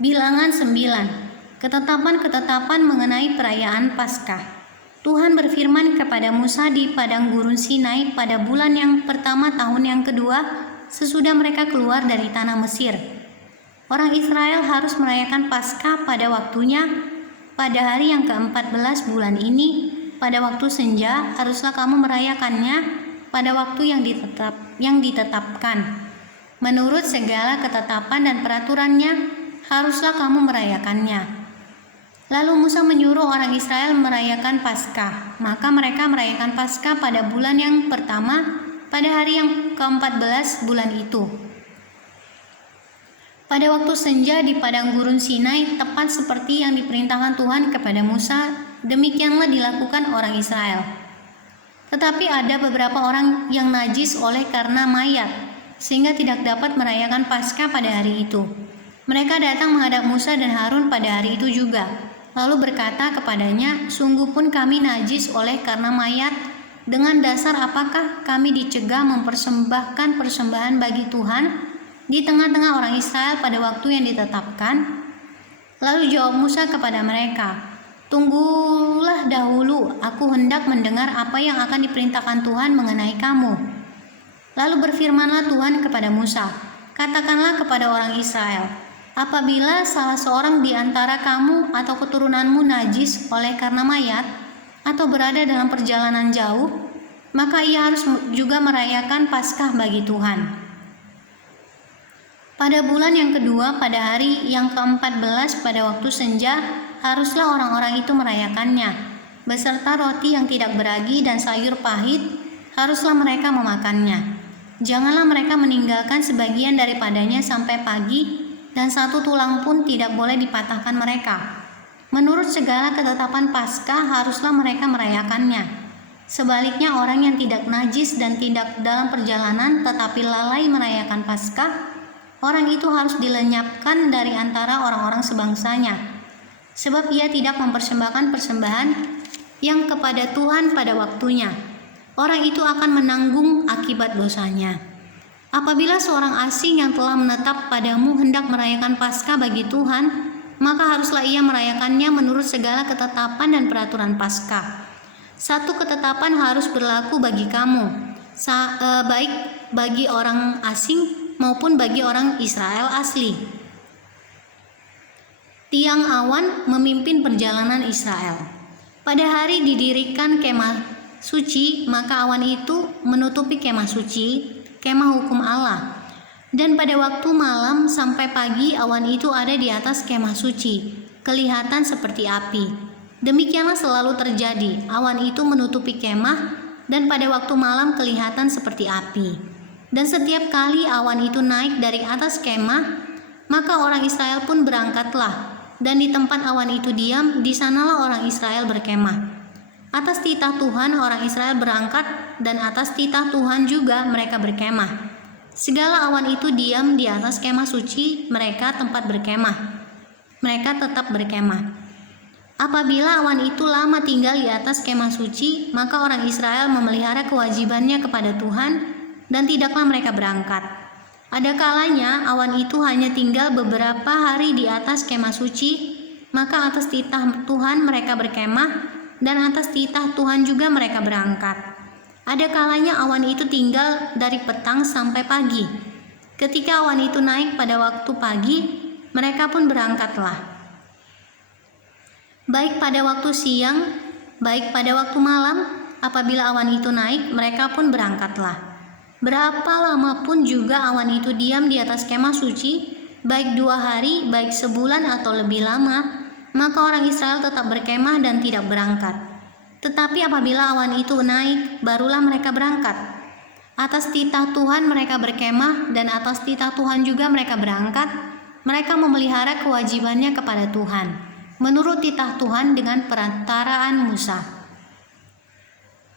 Bilangan 9. Ketetapan-ketetapan mengenai perayaan Paskah. Tuhan berfirman kepada Musa di padang gurun Sinai pada bulan yang pertama tahun yang kedua sesudah mereka keluar dari tanah Mesir. Orang Israel harus merayakan Paskah pada waktunya. Pada hari yang ke-14 bulan ini, pada waktu senja, haruslah kamu merayakannya pada waktu yang ditetapkan. Menurut segala ketetapan dan peraturannya, haruslah kamu merayakannya. Lalu Musa menyuruh orang Israel merayakan Paskah. Maka mereka merayakan Paskah pada bulan yang pertama, pada hari yang ke-14 bulan itu. Pada waktu senja di padang gurun Sinai, tepat seperti yang diperintahkan Tuhan kepada Musa, demikianlah dilakukan orang Israel. Tetapi ada beberapa orang yang najis oleh karena mayat, sehingga tidak dapat merayakan Paskah pada hari itu. Mereka datang menghadap Musa dan Harun pada hari itu juga, lalu berkata kepadanya, "Sungguh pun kami najis oleh karena mayat. Dengan dasar apakah kami dicegah mempersembahkan persembahan bagi Tuhan di tengah-tengah orang Israel pada waktu yang ditetapkan?" Lalu jawab Musa kepada mereka, "Tunggulah dahulu, aku hendak mendengar apa yang akan diperintahkan Tuhan mengenai kamu." Lalu berfirmanlah Tuhan kepada Musa, "Katakanlah kepada orang Israel, apabila salah seorang di antara kamu atau keturunanmu najis oleh karena mayat atau berada dalam perjalanan jauh, maka ia harus juga merayakan Paskah bagi Tuhan. Pada bulan yang kedua, pada hari yang ke-14 pada waktu senja, haruslah orang-orang itu merayakannya. Beserta roti yang tidak beragi dan sayur pahit, haruslah mereka memakannya. Janganlah mereka meninggalkan sebagian daripadanya sampai pagi, dan satu tulang pun tidak boleh dipatahkan mereka. Menurut segala ketetapan Paskah haruslah mereka merayakannya. Sebaliknya orang yang tidak najis dan tidak dalam perjalanan tetapi lalai merayakan Paskah, orang itu harus dilenyapkan dari antara orang-orang sebangsanya, sebab ia tidak mempersembahkan persembahan yang kepada Tuhan pada waktunya. Orang itu akan menanggung akibat dosanya. Apabila seorang asing yang telah menetap padamu hendak merayakan Paskah bagi Tuhan, maka haruslah ia merayakannya menurut segala ketetapan dan peraturan Paskah. Satu ketetapan harus berlaku bagi kamu, baik bagi orang asing maupun bagi orang Israel asli. Tiang awan memimpin perjalanan Israel. Pada hari didirikan kemah suci, maka awan itu menutupi kemah suci, kemah hukum Allah. Dan pada waktu malam sampai pagi awan itu ada di atas kemah suci, kelihatan seperti api. Demikianlah selalu terjadi, awan itu menutupi kemah dan pada waktu malam kelihatan seperti api. Dan setiap kali awan itu naik dari atas kemah, maka orang Israel pun berangkatlah, dan di tempat awan itu diam, di sanalah orang Israel berkemah. Atas titah Tuhan orang Israel berangkat, dan atas titah Tuhan juga mereka berkemah. Segala awan itu diam di atas kemah suci mereka tempat berkemah. Mereka tetap berkemah. Apabila awan itu lama tinggal di atas kemah suci, maka orang Israel memelihara kewajibannya kepada Tuhan, dan tidaklah mereka berangkat. Ada kalanya awan itu hanya tinggal beberapa hari di atas kemah suci, maka atas titah Tuhan mereka berkemah, dan atas titah Tuhan juga mereka berangkat. Ada kalanya awan itu tinggal dari petang sampai pagi. Ketika awan itu naik pada waktu pagi, mereka pun berangkatlah. Baik pada waktu siang, baik pada waktu malam, apabila awan itu naik, mereka pun berangkatlah. Berapa lama pun juga awan itu diam di atas kemah suci, baik 2 hari, baik sebulan atau lebih lama, maka orang Israel tetap berkemah dan tidak berangkat. Tetapi apabila awan itu naik, barulah mereka berangkat. Atas titah Tuhan mereka berkemah, dan atas titah Tuhan juga mereka berangkat. Mereka memelihara kewajibannya kepada Tuhan, menurut titah Tuhan dengan perantaraan Musa.